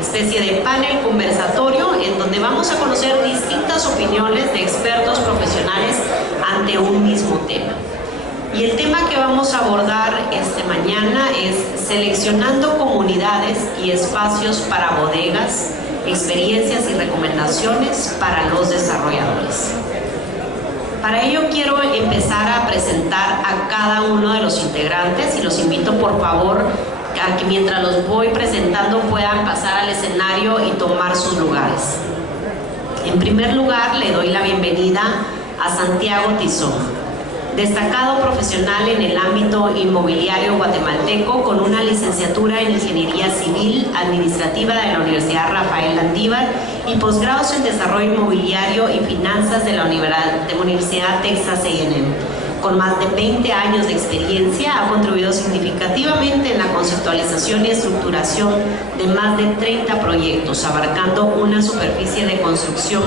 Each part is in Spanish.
especie de panel conversatorio en donde vamos a conocer distintas opiniones de expertos profesionales ante un mismo tema. Y el tema que vamos a abordar mañana es seleccionando comunidades y espacios para bodegas, experiencias y recomendaciones para los desarrolladores. Para ello quiero empezar a presentar a cada uno de los integrantes y los invito por favor a que mientras los voy presentando puedan pasar al escenario y tomar sus lugares. En primer lugar le doy la bienvenida a Santiago Tizón, destacado profesional en el ámbito inmobiliario guatemalteco con una licenciatura en Ingeniería Civil Administrativa de la Universidad Rafael Landívar y posgrados en Desarrollo Inmobiliario y Finanzas de la Universidad Texas A&M. Con más de 20 años de experiencia, ha contribuido significativamente en la conceptualización y estructuración de más de 30 proyectos, abarcando una superficie de construcción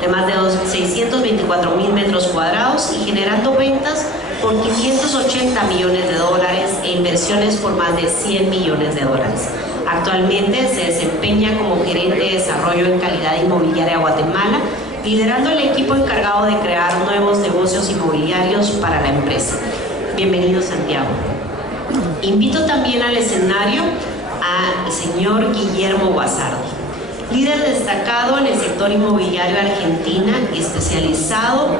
de más de 624,000 metros cuadrados y generando ventas por 580 millones de dólares e inversiones por más de 100 millones de dólares. Actualmente se desempeña como gerente de desarrollo en calidad inmobiliaria de Guatemala, liderando el equipo encargado de crear nuevos negocios inmobiliarios para la empresa. Bienvenido, Santiago. Invito también al escenario al señor Guillermo Guasardi, líder destacado en el sector inmobiliario argentina y especializado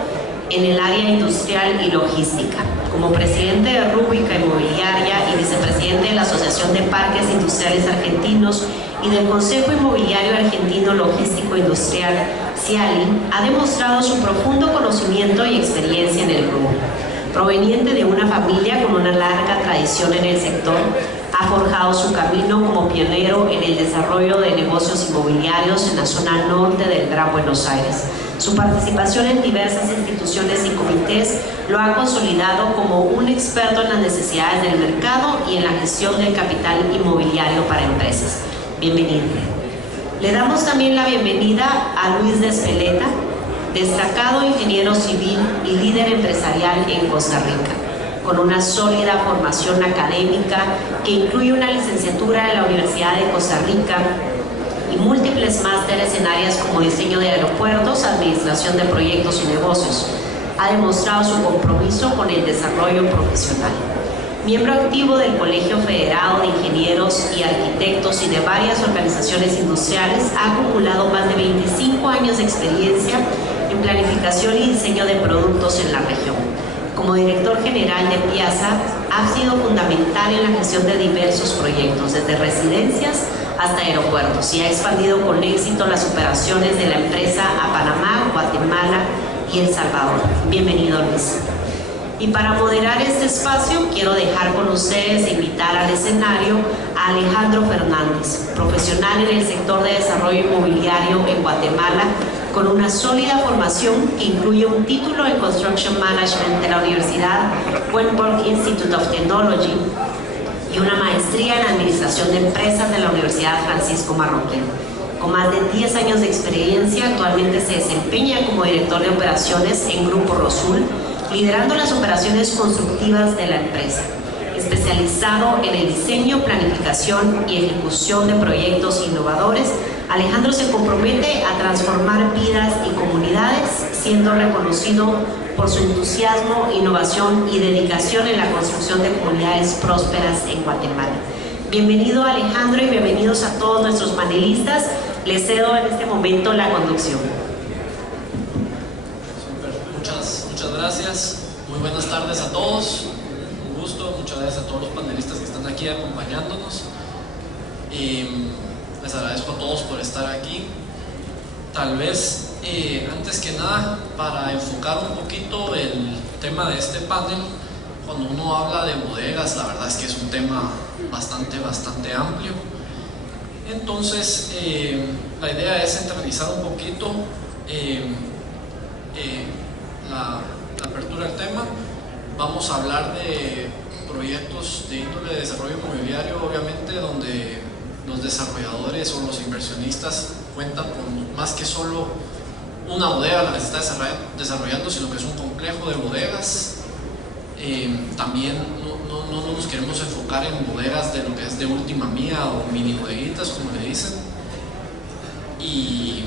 en el área industrial y logística. Como presidente de Rúbrica Inmobiliaria y vicepresidente de la Asociación de Parques Industriales Argentinos y del Consejo Inmobiliario Argentino Logístico Industrial, CIALI, ha demostrado su profundo conocimiento y experiencia en el rubro. Proveniente de una familia con una larga tradición en el sector, ha forjado su camino como pionero en el desarrollo de negocios inmobiliarios en la zona norte del Gran Buenos Aires. Su participación en diversas instituciones y comités lo ha consolidado como un experto en las necesidades del mercado y en la gestión del capital inmobiliario para empresas. Bienvenido. Le damos también la bienvenida a Luis Despeleta, destacado ingeniero civil y líder empresarial en Costa Rica, con una sólida formación académica que incluye una licenciatura en la Universidad de Costa Rica y múltiples másteres en áreas como diseño de aeropuertos, administración de proyectos y negocios. Ha demostrado su compromiso con el desarrollo profesional. Miembro activo del Colegio Federado de Ingenieros y Arquitectos y de varias organizaciones industriales, ha acumulado más de 25 años de experiencia en planificación y diseño de productos en la región. Como director general de Piazza, ha sido fundamental en la gestión de diversos proyectos, desde residencias hasta aeropuertos, y ha expandido con éxito las operaciones de la empresa a Panamá, Guatemala y El Salvador. Bienvenido, Luis. Y para moderar este espacio, quiero dejar con ustedes e invitar al escenario a Alejandro Fernández, profesional en el sector de desarrollo inmobiliario en Guatemala, con una sólida formación que incluye un título en Construction Management de la Universidad Weinberg Institute of Technology y una maestría en Administración de Empresas de la Universidad Francisco Marroquín. Con más de 10 años de experiencia, actualmente se desempeña como director de operaciones en Grupo Rosul, liderando las operaciones constructivas de la empresa. Especializado en el diseño, planificación y ejecución de proyectos innovadores, Alejandro se compromete a transformar vidas y comunidades, siendo reconocido por su entusiasmo, innovación y dedicación en la construcción de comunidades prósperas en Guatemala. Bienvenido, Alejandro, y bienvenidos a todos nuestros panelistas. Les cedo en este momento la conducción. Muchas gracias. Muy buenas tardes a todos. Un gusto. Muchas gracias a todos los panelistas que están aquí acompañándonos. Les agradezco a todos por estar aquí. Tal vez, antes que nada, para enfocar un poquito el tema de este panel, cuando uno habla de bodegas, la verdad es que es un tema bastante amplio. Entonces, la idea es centralizar un poquito la apertura del tema. Vamos a hablar de proyectos de índole de desarrollo inmobiliario, obviamente, donde los desarrolladores o los inversionistas cuentan con más que solo una bodega la que se está desarrollando, sino que es un complejo de bodegas. También no nos queremos enfocar en bodegas de lo que es de última mía o mini bodeguitas, como le dicen, y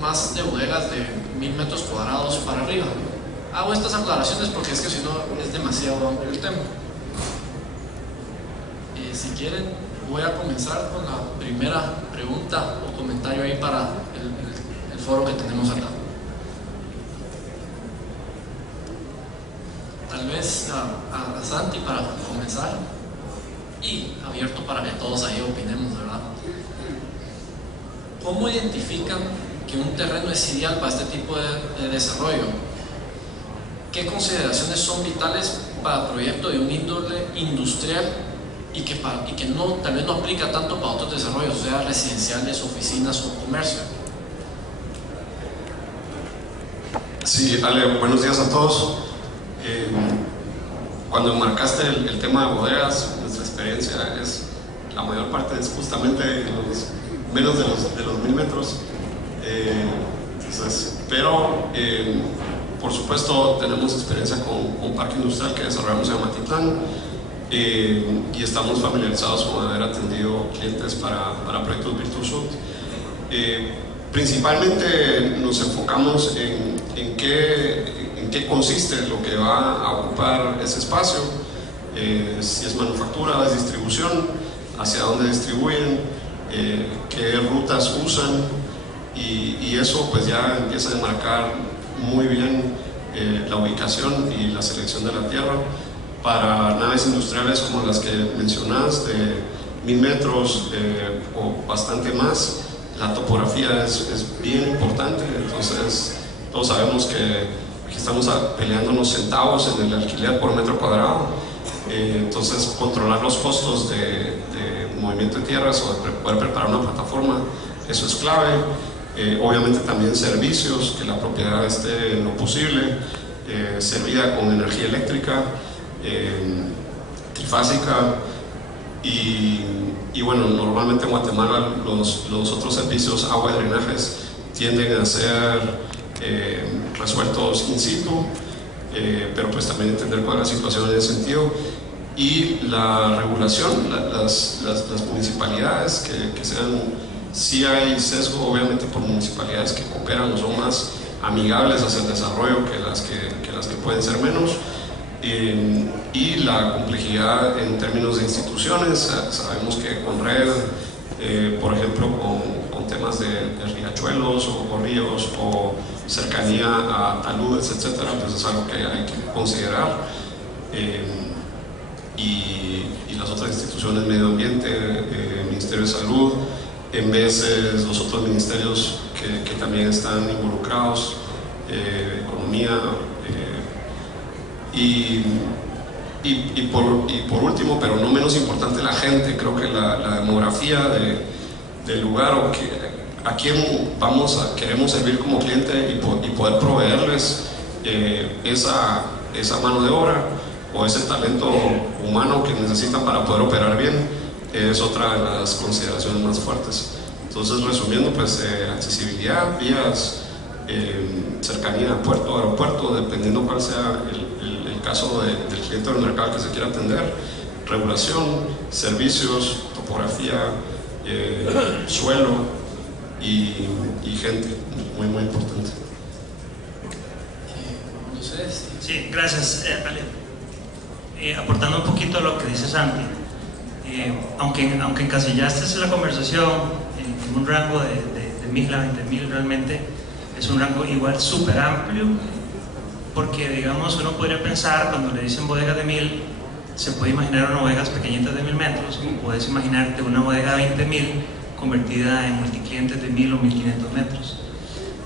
más de bodegas de 1000 metros cuadrados para arriba. Hago estas aclaraciones porque es que si no es demasiado amplio el tema. Si quieren, voy a comenzar con la primera pregunta o comentario ahí para el foro que tenemos acá. Tal vez a Santi para comenzar y abierto para que todos ahí opinemos, ¿verdad? ¿Cómo identifican que un terreno es ideal para este tipo de desarrollo? ¿Qué consideraciones son vitales para proyectos de un índole industrial y que tal vez no aplica tanto para otros desarrollos, o sea, residenciales, oficinas o comercio? Sí, Ale, buenos días a todos. Cuando enmarcaste el tema de bodegas, nuestra experiencia es, la mayor parte es justamente menos de los 1000 metros. Pero por supuesto tenemos experiencia con un parque industrial que desarrollamos en Amatitlán, y estamos familiarizados con haber atendido clientes para proyectos Virtuosud. Principalmente nos enfocamos en qué consiste lo que va a ocupar ese espacio, si es manufactura, es distribución, hacia dónde distribuyen, qué rutas usan, y eso pues ya empieza a enmarcar muy bien la ubicación y la selección de la tierra. Para naves industriales como las que mencionas, de 1000 metros o bastante más, la topografía es bien importante. Entonces todos sabemos que aquí estamos peleándonos centavos en el alquiler por metro cuadrado. Entonces controlar los costos de movimiento de tierras o de poder preparar una plataforma, eso es clave. Obviamente también servicios, que la propiedad esté en lo posible servida con energía eléctrica, trifásica, y bueno, normalmente en Guatemala los otros servicios, agua y drenajes, tienden a ser resueltos in situ, pero pues también entender cuál es la situación en ese sentido. Y la regulación, las municipalidades que sean, sí hay sesgo obviamente por municipalidades que cooperan o son más amigables hacia el desarrollo que las que pueden ser menos. Y la complejidad en términos de instituciones. Sabemos que con red, por ejemplo, con temas de riachuelos o ríos o cercanía a taludes, etcétera, pues es algo que hay que considerar. Y las otras instituciones, medio ambiente, Ministerio de Salud, en veces los otros ministerios que también están involucrados, economía, y por último, pero no menos importante, la gente. Creo que la demografía del lugar, o a quién queremos servir como cliente y poder proveerles esa mano de obra o ese talento humano que necesitan para poder operar bien, es otra de las consideraciones más fuertes. Entonces, resumiendo, pues accesibilidad, vías, cercanía a puerto, aeropuerto, dependiendo cuál sea el caso del cliente del mercado que se quiera atender, regulación, servicios, topografía, suelo y gente, muy muy importante. Sí, gracias, Ale. Aportando un poquito a lo que dice Santi, aunque encasillaste la conversación en un rango de 1000 a 20.000, realmente es un rango igual súper amplio, porque digamos uno podría pensar, cuando le dicen bodegas de 1000, se puede imaginar una bodegas pequeñitas de 1000 metros, o puedes imaginarte una bodega de 20.000 convertida en multiclientes de 1000 o 1500 metros,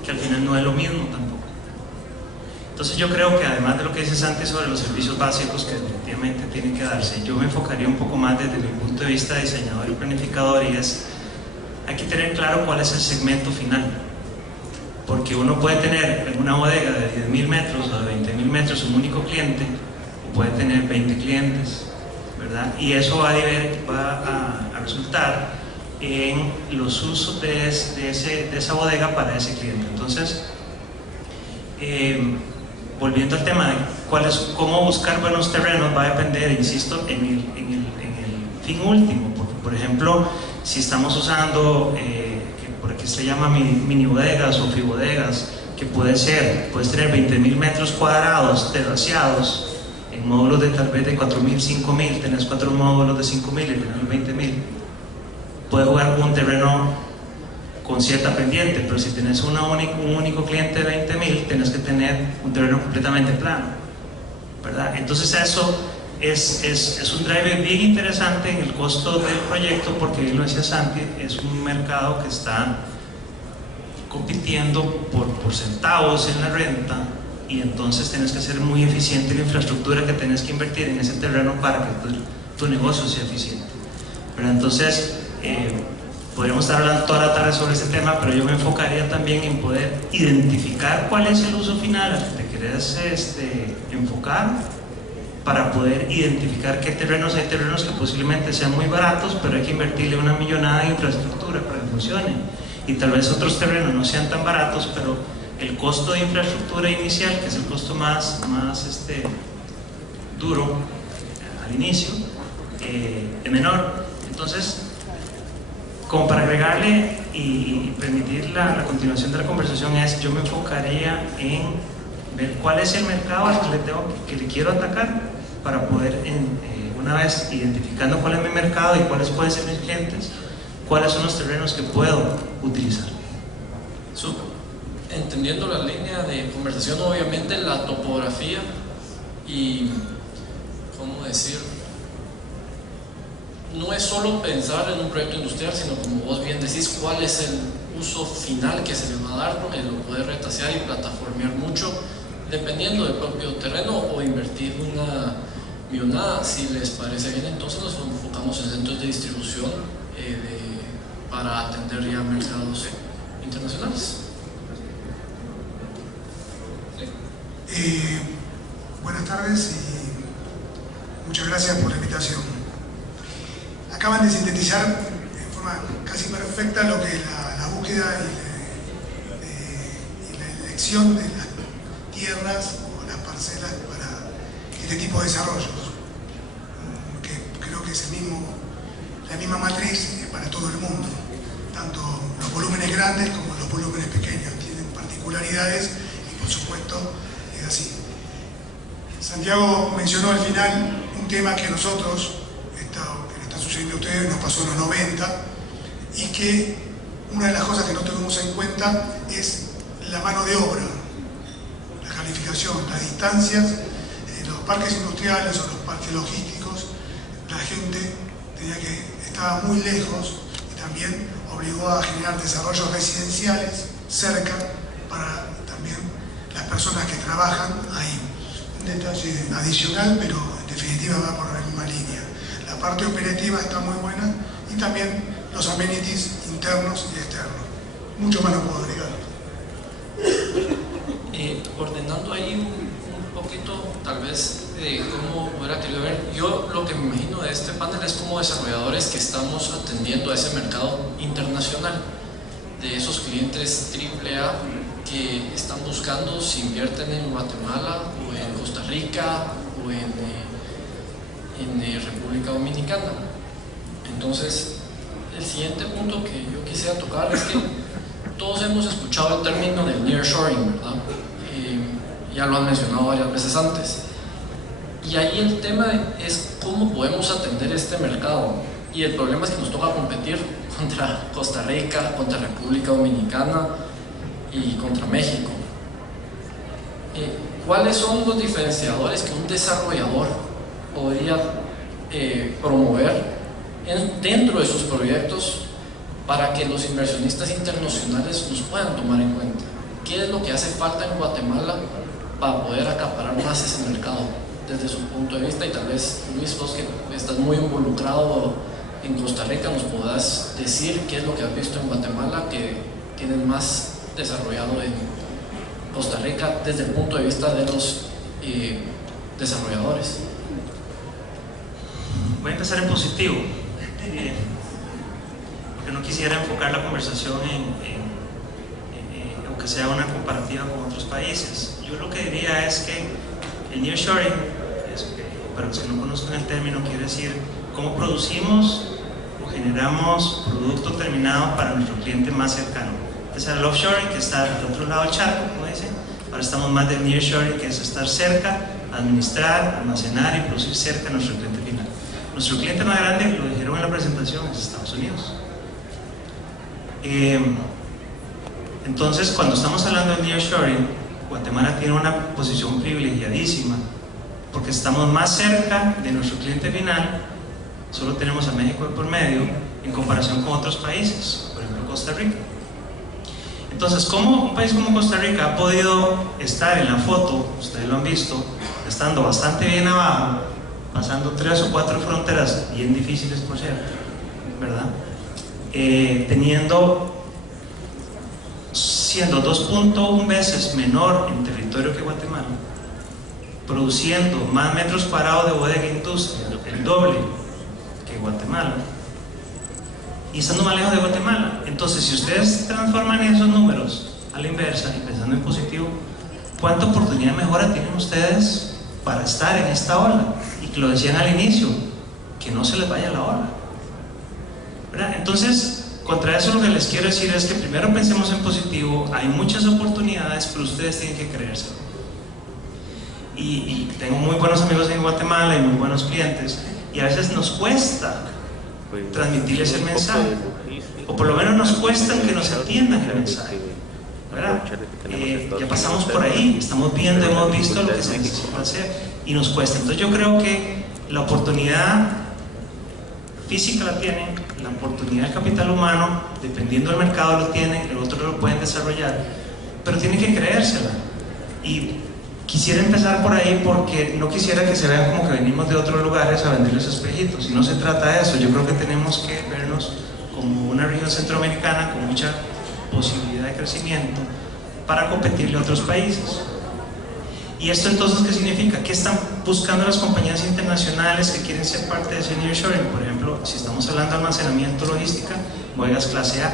que al final no es lo mismo tampoco. Entonces yo creo que, además de lo que dices antes sobre los servicios básicos que definitivamente tienen que darse, yo me enfocaría un poco más desde mi punto de vista de diseñador y planificador, y hay que tener claro cuál es el segmento final, porque uno puede tener en una bodega de 10.000 metros o de 20.000 metros un único cliente, o puede tener 20 clientes, ¿verdad? Y eso va a resultar en los usos de esa bodega para ese cliente. Entonces, volviendo al tema de cómo buscar buenos terrenos, va a depender, insisto, en el fin último. Porque, por ejemplo, si estamos usando, por aquí se llama mini bodegas o fribodegas, que puedes tener 20.000 metros cuadrados terraciados en módulos de tal vez de 4.000, 5.000, tenés 4 módulos de 5.000 y tenés 20.000. Puedes jugar con un terreno con cierta pendiente, pero si tenés un único cliente de 20.000, tenés que tener un terreno completamente plano, ¿verdad? Entonces eso es un driver bien interesante en el costo del proyecto, porque bien lo decía Santi, es un mercado que está compitiendo por centavos en la renta, y entonces tienes que ser muy eficiente en la infraestructura que tienes que invertir en ese terreno para que tu negocio sea eficiente, ¿verdad? Entonces podríamos estar hablando toda la tarde sobre este tema, pero yo me enfocaría también en poder identificar cuál es el uso final al que te querés enfocar, para poder identificar qué terrenos. Hay terrenos que posiblemente sean muy baratos, pero hay que invertirle una millonada en infraestructura para que funcione, y tal vez otros terrenos no sean tan baratos, pero el costo de infraestructura inicial, que es el costo más duro al inicio, es menor. Entonces, como para agregarle y permitir la continuación de la conversación, yo me enfocaría en ver cuál es el mercado al que le quiero atacar, para poder, una vez identificando cuál es mi mercado y cuáles pueden ser mis clientes, cuáles son los terrenos que puedo utilizar. Entendiendo la línea de conversación, obviamente la topografía y, ¿cómo decir? No es solo pensar en un proyecto industrial, sino, como vos bien decís, cuál es el uso final que se le va a dar, porque lo puede retasear y plataformear mucho dependiendo del propio terreno, o invertir una millonada. Si les parece bien, entonces nos enfocamos en centros de distribución para atender ya mercados internacionales. Buenas tardes y muchas gracias por la invitación. Acaban de sintetizar de forma casi perfecta lo que es la búsqueda y la elección de las tierras o las parcelas para este tipo de desarrollos, que creo que es la misma matriz para todo el mundo. Tanto los volúmenes grandes como los volúmenes pequeños tienen particularidades, y por supuesto es así. Santiago mencionó al final un tema que a nosotros, que le está sucediendo a ustedes, nos pasó en los 90, y que una de las cosas que no tuvimos en cuenta es la mano de obra, la calificación, las distancias. En los parques industriales o los parques logísticos, la gente estaba muy lejos, y también obligó a generar desarrollos residenciales cerca para también las personas que trabajan ahí. Un detalle adicional, pero en definitiva va por la misma línea. La parte operativa está muy buena, y también los amenities internos y externos. Mucho más no puedo agregar. Ordenando ahí un poquito, tal vez, cómo hubiera querido ver. Yo lo que me imagino de este panel es como desarrolladores que estamos atendiendo a ese mercado internacional, de esos clientes AAA que están buscando si invierten en Guatemala o en Costa Rica o en República Dominicana. Entonces, el siguiente punto que yo quisiera tocar es que todos hemos escuchado el término del nearshoring, ¿verdad? Ya lo han mencionado varias veces antes. Y ahí el tema es cómo podemos atender este mercado. Y el problema es que nos toca competir contra Costa Rica, contra República Dominicana y contra México. ¿Cuáles son los diferenciadores que un desarrollador podría promover dentro de sus proyectos para que los inversionistas internacionales nos puedan tomar en cuenta? ¿Qué es lo que hace falta en Guatemala para poder acaparar más ese mercado desde su punto de vista? Y tal vez, Luis, vos que estás muy involucrado en Costa Rica, nos podás decir qué es lo que has visto en Guatemala que tienen más desarrollado en Costa Rica desde el punto de vista de los desarrolladores. Voy a empezar en positivo, porque no quisiera enfocar la conversación aunque sea una comparativa con otros países. Yo lo que diría es que el nearshoring, para los que no conozcan el término, quiere decir cómo producimos o generamos producto terminado para nuestro cliente más cercano. Ese es el offshoring, que está al otro lado del charco, como dicen. Ahora estamos más del nearshoring, que es estar cerca, administrar, almacenar y producir cerca de nuestro cliente final. Nuestro cliente más grande, lo dijeron en la presentación, es Estados Unidos. Entonces, cuando estamos hablando de nearshoring, Guatemala tiene una posición privilegiadísima, porque estamos más cerca de nuestro cliente final. Solo tenemos a México de por medio en comparación con otros países, por ejemplo Costa Rica. Entonces, ¿cómo un país como Costa Rica ha podido estar en la foto? Ustedes lo han visto, estando bastante bien abajo, pasando 3 o 4 fronteras bien difíciles por cierto, ¿verdad? Siendo 2.1 veces menor en territorio que Guatemala, produciendo más metros cuadrados de bodega industria, el doble que Guatemala, y estando más lejos de Guatemala. Entonces, si ustedes transforman esos números a la inversa y pensando en positivo, ¿cuánta oportunidad de mejora tienen ustedes para estar en esta ola? Y que lo decían al inicio, que no se les vaya la ola, ¿verdad? Entonces, contra eso lo que les quiero decir es que primero pensemos en positivo. Hay muchas oportunidades, pero ustedes tienen que creérselo. Y tengo muy buenos amigos en Guatemala y muy buenos clientes, y a veces nos cuesta transmitirles el mensaje, o por lo menos nos cuesta que nos entiendan el mensaje, ¿verdad? Ya pasamos por ahí, estamos viendo, hemos visto lo que se necesita hacer y nos cuesta. Entonces yo creo que la oportunidad física la tienen, la oportunidad de capital humano, dependiendo del mercado lo tienen, el otro lo pueden desarrollar, pero tienen que creérsela. Y quisiera empezar por ahí porque no quisiera que se vean como que venimos de otros lugares a venderles espejitos, y no se trata de eso. Yo creo que tenemos que vernos como una región centroamericana con mucha posibilidad de crecimiento para competirle a otros países. ¿Y esto entonces qué significa? ¿Qué están buscando las compañías internacionales que quieren ser parte de ese nearshoring? Por ejemplo, si estamos hablando de almacenamiento, logística, bodegas clase A,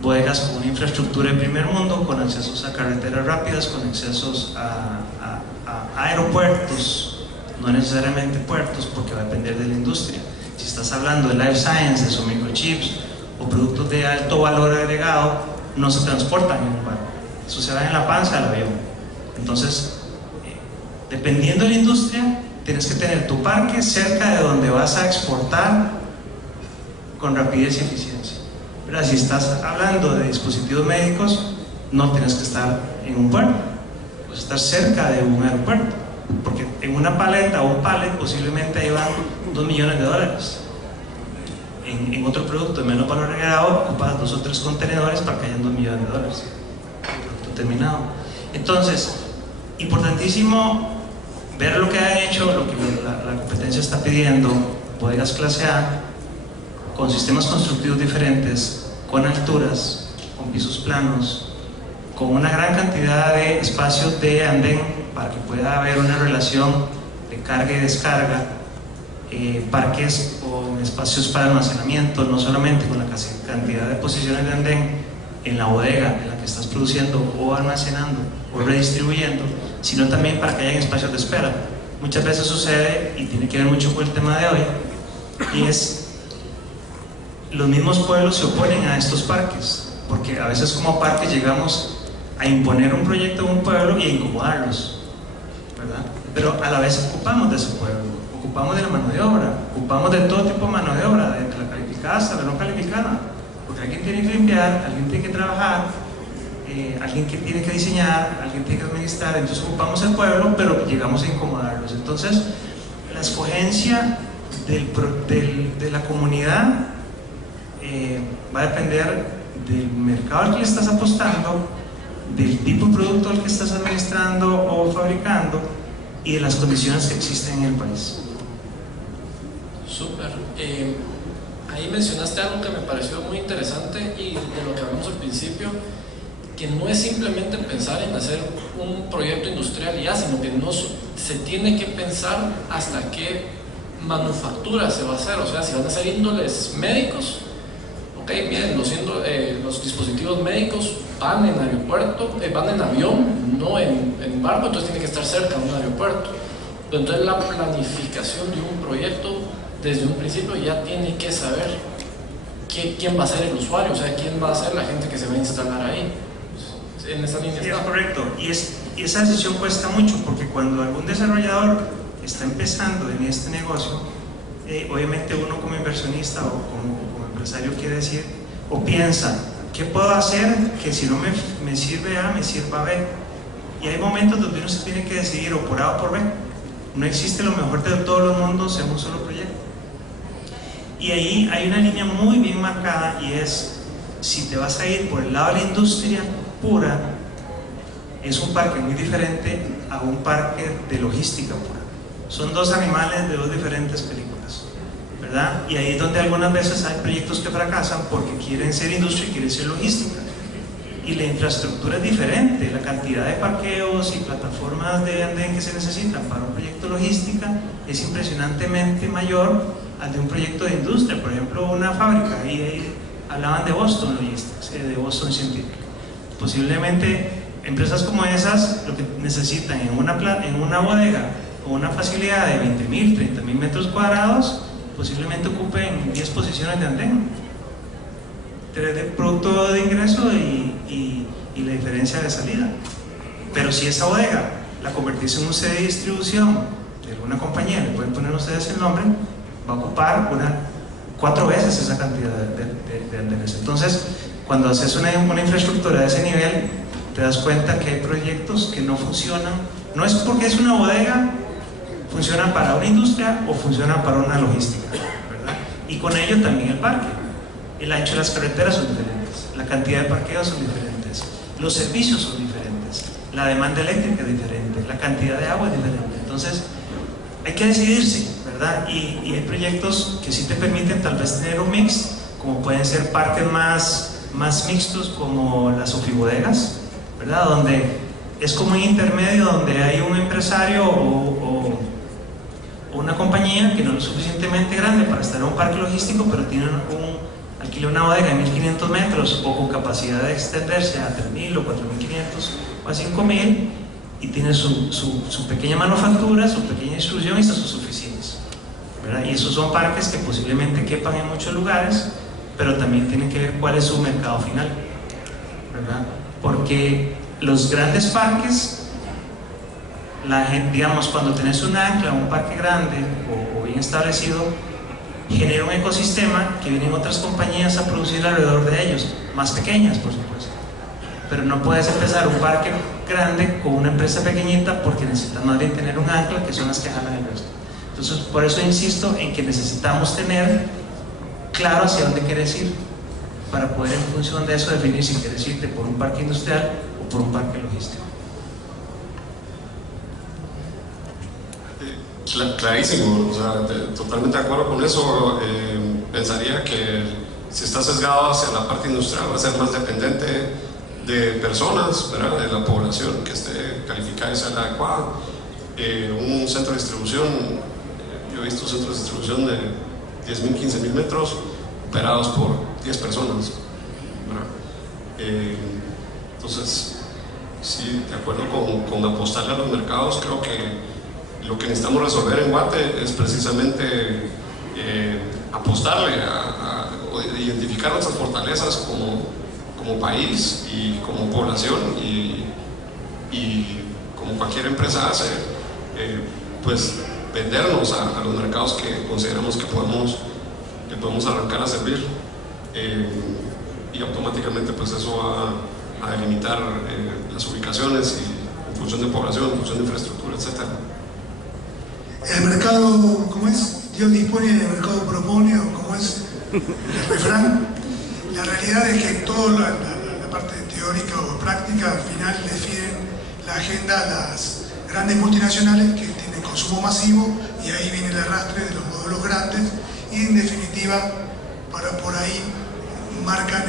bodegas con una infraestructura de primer mundo, con accesos a carreteras rápidas, con accesos a aeropuertos, no necesariamente puertos, porque va a depender de la industria. Si estás hablando de life sciences o microchips o productos de alto valor agregado, no se transportan en un barco, eso se va en la panza del avión. Entonces, dependiendo de la industria, tienes que tener tu parque cerca de donde vas a exportar con rapidez y eficiencia. Pero si estás hablando de dispositivos médicos, no tienes que estar en un puerto, puedes estar cerca de un aeropuerto, porque en una paleta o un pallet posiblemente ahí van $2 millones. En otro producto de menos valor agregado ocupas 2 o 3 contenedores para que hayan $2 millones, producto terminado. Entonces, importantísimo ver lo que ha hecho, lo que la competencia está pidiendo, bodegas clase A, con sistemas constructivos diferentes, con alturas, con pisos planos, con una gran cantidad de espacios de andén para que pueda haber una relación de carga y descarga, parques con espacios para almacenamiento, no solamente con la cantidad de posiciones de andén en la bodega en la que estás produciendo o almacenando o redistribuyendo, sino también para que haya espacios de espera. Muchas veces sucede, y tiene que ver mucho con el tema de hoy, y es los mismos pueblos se oponen a estos parques, porque a veces como parques llegamos a imponer un proyecto en un pueblo y a incomodarlos, ¿verdad? Pero a la vez ocupamos de ese pueblo, ocupamos de la mano de obra, ocupamos de todo tipo de mano de obra, de la calificada hasta la no calificada, porque alguien tiene que limpiar, alguien tiene que trabajar, alguien que tiene que diseñar, alguien tiene que administrar. Entonces ocupamos el pueblo, pero llegamos a incomodarlos. Entonces la escogencia de la comunidad va a depender del mercado al que le estás apostando, del tipo de producto al que estás administrando o fabricando y de las condiciones que existen en el país. Súper. Ahí mencionaste algo que me pareció muy interesante y de lo que hablamos al principio, que no es simplemente pensar en hacer un proyecto industrial y ya, sino que no se tiene que pensar hasta qué manufactura se va a hacer. O sea, si van a ser índoles médicos, ok, miren, los dispositivos médicos van en aeropuerto, van en avión, no en barco, entonces tiene que estar cerca de un aeropuerto. Entonces la planificación de un proyecto desde un principio ya tiene que saber quién va a ser el usuario, o sea, quién va a ser la gente que se va a instalar ahí. En esa línea sí, está. es correcto. Y esa decisión cuesta mucho, porque cuando algún desarrollador está empezando en este negocio, obviamente uno como inversionista o como empresario quiere decir, o piensa, ¿qué puedo hacer que si no me sirve A, me sirva B? Y hay momentos donde uno se tiene que decidir o por A o por B. No existe lo mejor de todos los mundos en un solo proyecto. Y ahí hay una línea muy bien marcada, y es, si te vas a ir por el lado de la industria pura, es un parque muy diferente a un parque de logística pura. Son dos animales de dos diferentes películas, ¿verdad? Y ahí es donde algunas veces hay proyectos que fracasan porque quieren ser industria y quieren ser logística. Y la infraestructura es diferente, la cantidad de parqueos y plataformas de andén que se necesitan para un proyecto logística es impresionantemente mayor al de un proyecto de industria. Por ejemplo, una fábrica, ahí hablaban de Boston Logistics, de Boston Scientific. Posiblemente empresas como esas lo que necesitan en una bodega o una facilidad de 20.000, 30.000 metros cuadrados, posiblemente ocupen 10 posiciones de andén. 3 de producto de ingreso y la diferencia de salida. Pero si esa bodega la convertís en un sede de distribución de alguna compañía, le pueden poner ustedes el nombre, va a ocupar 4 veces esa cantidad de andenes. Entonces, cuando haces una infraestructura de ese nivel, te das cuenta que hay proyectos que no funcionan. No es porque es una bodega, funciona para una industria o funciona para una logística, ¿verdad? Y con ello también el parque. El ancho de las carreteras son diferentes, la cantidad de parqueos son diferentes, los servicios son diferentes, la demanda eléctrica es diferente, la cantidad de agua es diferente. Entonces, hay que decidirse, ¿verdad? Y hay proyectos que sí te permiten tal vez tener un mix, como pueden ser parques más mixtos, como las ofibodegas, ¿verdad? Donde es como un intermedio, donde hay un empresario o una compañía que no es lo suficientemente grande para estar en un parque logístico, pero tiene alquila una bodega de 1.500 metros o con capacidad de extenderse a 3.000 o 4.500 o a 5.000, y tiene su pequeña manufactura, su pequeña distribución y sus oficinas, ¿verdad? Y esos son parques que posiblemente quepan en muchos lugares, pero también tienen que ver cuál es su mercado final, ¿verdad? Porque los grandes parques, la gente, digamos, cuando tenés un ancla, un parque grande o bien establecido, genera un ecosistema que vienen otras compañías a producir alrededor de ellos, más pequeñas por supuesto, pero no puedes empezar un parque grande con una empresa pequeñita, porque necesitas más bien tener un ancla, que son las que jalan el resto. Entonces, por eso insisto en que necesitamos tener claro hacia dónde quieres ir, para poder en función de eso definir si quieres irte por un parque industrial o por un parque logístico. Clarísimo, o sea, totalmente de acuerdo con eso. Pensaría que si está sesgado hacia la parte industrial va a ser más dependiente de personas, ¿verdad? De la población que esté calificada y sea la adecuada. Un centro de distribución, yo he visto centros de distribución de 10.000, 15.000 metros operados por 10 personas, ¿verdad? Entonces, sí, de acuerdo con apostarle a los mercados. Creo que lo que necesitamos resolver en Guate es precisamente apostarle a identificar nuestras fortalezas como país y como población, y como cualquier empresa hace, pues vendernos a los mercados que consideramos que podemos arrancar a servir, y automáticamente pues eso va a delimitar las ubicaciones y en función de población, en función de infraestructura, etc. El mercado, ¿cómo es? Dios dispone y el mercado propone, o ¿cómo es el refrán? La realidad es que toda la parte teórica o práctica al final definen la agenda a las grandes multinacionales que tienen consumo masivo, y ahí viene el arrastre de los módulos grandes, y en definitiva por ahí marcan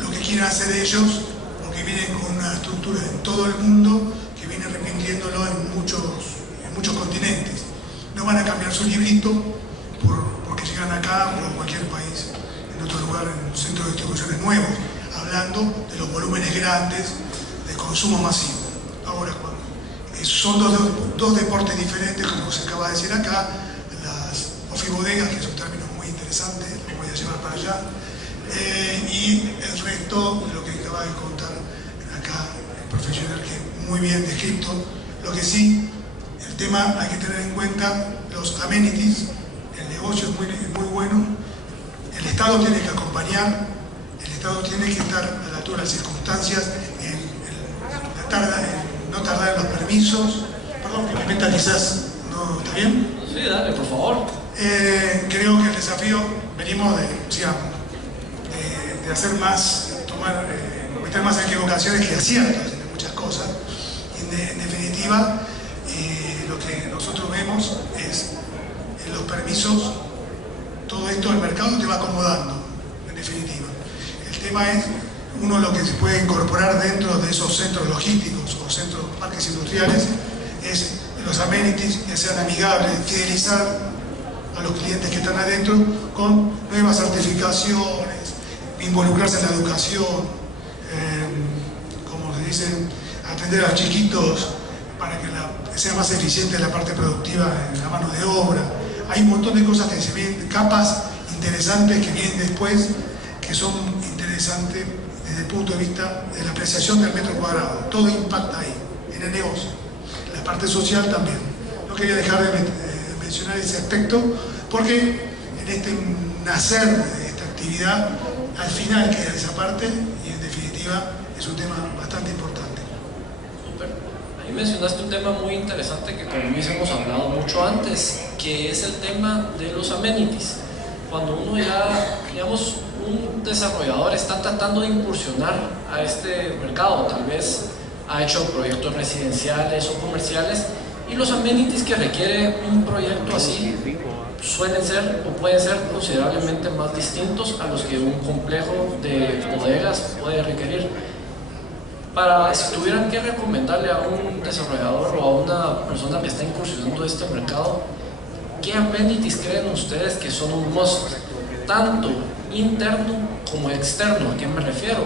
lo que quieren hacer ellos, porque vienen con una estructura en todo el mundo que viene repitiéndolo en muchos continentes. No van a cambiar su librito porque llegan acá o en cualquier país, en otro lugar, en centros de distribuciones nuevos, hablando de los volúmenes grandes de consumo masivo. Ahora, son dos deportes diferentes, como se acaba de decir acá. Las Confibodega, que es un término muy interesante, lo voy a llevar para allá, y el resto, lo que acaba de contar acá el profesional, que muy bien descrito. Lo que sí, el tema hay que tener en cuenta los amenities, el negocio es muy bueno, el Estado tiene que acompañar, el Estado tiene que estar a la altura de las circunstancias, no tardar en los permisos. Perdón, que me meta quizás, ¿no está bien? Sí, dale, por favor. Creo que el desafío, venimos de hacer más, meter más equivocaciones que aciertos en muchas cosas. En definitiva, lo que nosotros vemos es en los permisos, todo esto el mercado te va acomodando, en definitiva. El tema es, uno lo que se puede incorporar dentro de esos centros logísticos o centros, parques industriales, es los amenities que sean amigables, fidelizar a los clientes que están adentro con nuevas certificaciones, involucrarse en la educación, como se dice, atender a los chiquitos para que sea más eficiente la parte productiva en la mano de obra. Hay un montón de cosas que se ven, capas interesantes que vienen después, que son interesantes desde el punto de vista de la apreciación del metro cuadrado. Todo impacta ahí, en el negocio. La parte social también. No quería dejar de mencionar ese aspecto, porque en este nacer de esta actividad, al final queda esa parte, y en definitiva es un tema bastante importante. Súper. Ahí mencionaste un tema muy interesante que con Luis hemos hablado mucho antes, que es el tema de los amenities. Cuando uno ya, digamos, un desarrollador está tratando de incursionar a este mercado, tal vez ha hecho proyectos residenciales o comerciales, y los amenities que requiere un proyecto así suelen ser o pueden ser considerablemente más distintos a los que un complejo de bodegas puede requerir. Si tuvieran que recomendarle a un desarrollador o a una persona que está incursionando en este mercado, ¿qué amenities creen ustedes que son un must, tanto interno como externo? ¿A qué me refiero?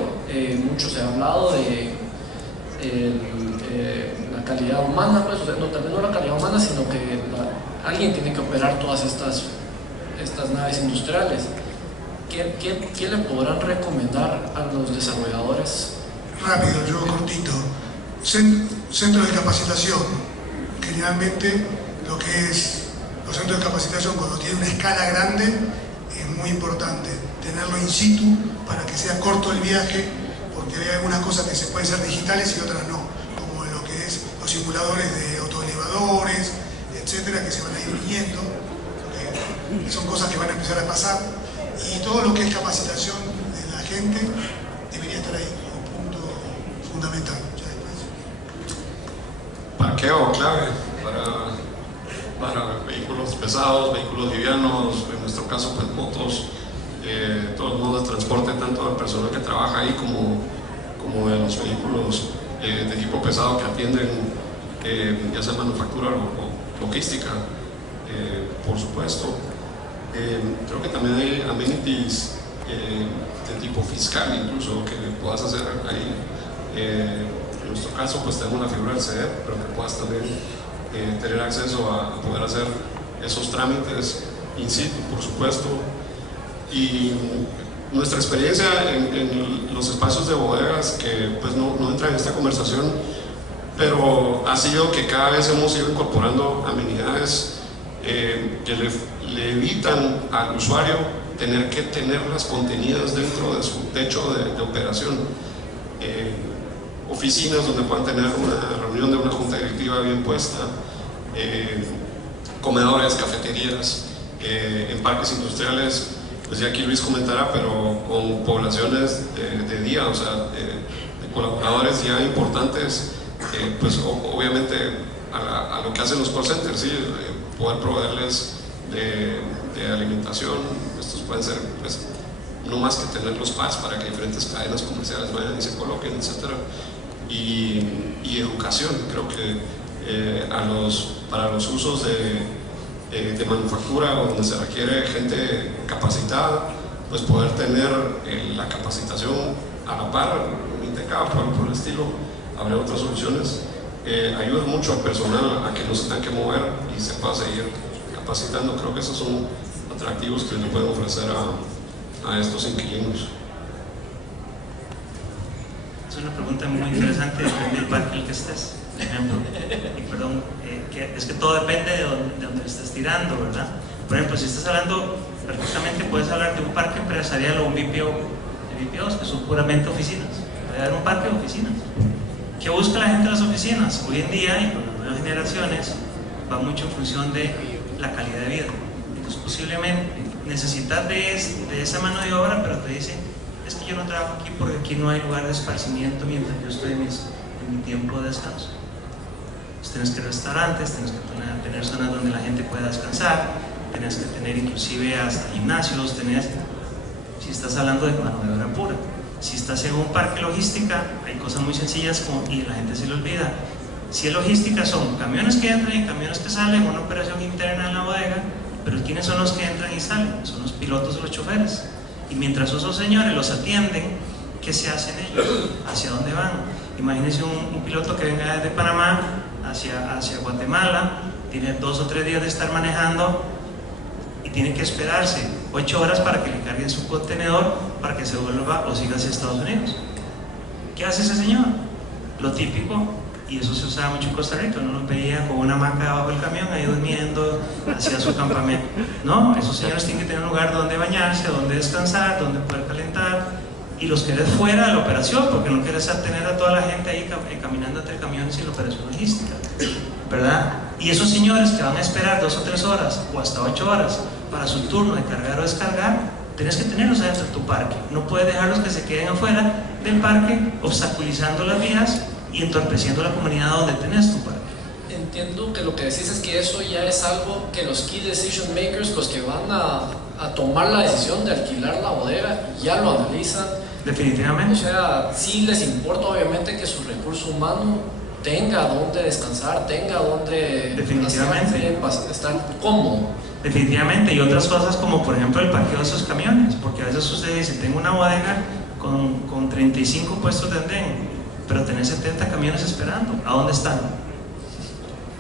Mucho se ha hablado de la calidad humana, pues, no, tal vez no la calidad humana, sino que alguien tiene que operar todas estas naves industriales. ¿Qué le podrán recomendar a los desarrolladores? Rápido, yo cortito. Centros de capacitación. Generalmente lo que es los centros de capacitación, cuando tienen una escala grande, es muy importante tenerlo in situ para que sea corto el viaje, porque hay algunas cosas que se pueden ser digitales y otras no, como lo que es los simuladores de autoelevadores, etcétera, que se van a ir viniendo, son cosas que van a empezar a pasar, y todo lo que es capacitación de la gente debería estar ahí como punto fundamental. Parqueo clave para vehículos pesados, vehículos livianos, en nuestro caso pues motos, todo el modo de transporte, tanto del personal que trabaja ahí como de los vehículos de equipo pesado que atienden ya sea manufactura o logística, por supuesto. Creo que también hay amenities de tipo fiscal incluso que puedas hacer ahí. En nuestro caso pues tenemos la figura del CEDEP, pero que puedas también tener acceso a poder hacer esos trámites in situ, por supuesto. Y nuestra experiencia en los espacios de bodegas, que pues no entra en esta conversación, pero ha sido que cada vez hemos ido incorporando amenidades que le evitan al usuario tener que tenerlas contenidas dentro de su techo de operación. Oficinas donde puedan tener una reunión de una junta directiva bien puesta, comedores, cafeterías, en parques industriales, pues ya aquí Luis comentará, pero con poblaciones de día, o sea, de colaboradores ya importantes, pues obviamente a lo que hacen los call centers, ¿sí? Poder proveerles de alimentación. Estos pueden ser, pues, no más que tener los pads para que diferentes cadenas comerciales vayan y se coloquen, etc. Y educación, creo que para los usos de manufactura, donde se requiere gente capacitada, pues poder tener la capacitación a la par, indicada por el estilo. Habrá otras soluciones. Ayuda mucho al personal a que no se tenga que mover y se pueda seguir capacitando. Creo que esos son atractivos que le pueden ofrecer a estos inquilinos. Es una pregunta muy interesante, depende del parque en el que estés, por ejemplo. Y perdón, es que todo depende de donde estés tirando, ¿verdad? Por ejemplo, si estás hablando, perfectamente puedes hablar de un parque empresarial o un BPO, de BPOs que son puramente oficinas. Puede haber un parque de oficinas. ¿Qué busca la gente en las oficinas? Hoy en día, y con las nuevas generaciones, va mucho en función de la calidad de vida. Entonces, posiblemente necesitas de esa mano de obra, pero te dicen, es que yo no trabajo aquí porque aquí no hay lugar de esparcimiento mientras yo estoy en mi tiempo de descanso. Entonces, tienes que restaurantes, tienes que tener zonas donde la gente pueda descansar, tienes que tener inclusive hasta gimnasios, si estás hablando de mano de obra pura. Si estás en un parque logística, hay cosas muy sencillas y la gente se le olvida. Si es logística, son camiones que entran y camiones que salen, una operación interna en la bodega, pero ¿quiénes son los que entran y salen? Son los pilotos o los choferes. Y mientras esos señores los atienden, ¿qué se hacen ellos? ¿Hacia dónde van? Imagínense un piloto que venga desde Panamá hacia Guatemala, tiene 2 o 3 días de estar manejando y tiene que esperarse 8 horas para que le carguen su contenedor para que se vuelva o siga hacia Estados Unidos. ¿Qué hace ese señor? Lo típico, y eso se usaba mucho en Costa Rica, uno los veía con una hamaca abajo del camión, ahí durmiendo, hacia su campamento. No, esos señores tienen que tener un lugar donde bañarse, donde descansar, donde poder calentar, y los querés fuera de la operación, porque no querés tener a toda la gente ahí caminando entre camiones y la operación logística, ¿verdad? Y esos señores que van a esperar 2 o 3 horas, o hasta 8 horas, para su turno de cargar o descargar, tenés que tenerlos adentro de tu parque. No puedes dejarlos que se queden afuera del parque, obstaculizando las vías y entorpeciendo la comunidad donde tenés tu parque. Entiendo que lo que decís es que eso ya es algo que los key decision makers, los que van a tomar la decisión de alquilar la bodega, ya lo analizan. Definitivamente. O sea, sí les importa obviamente que su recurso humano tenga donde descansar, tenga donde estar cómodo. Definitivamente, y otras cosas como por ejemplo el parqueo de esos camiones, porque a veces usted dice, tengo una bodega con 35 puestos de andén, pero tenés 70 camiones esperando. ¿A dónde están?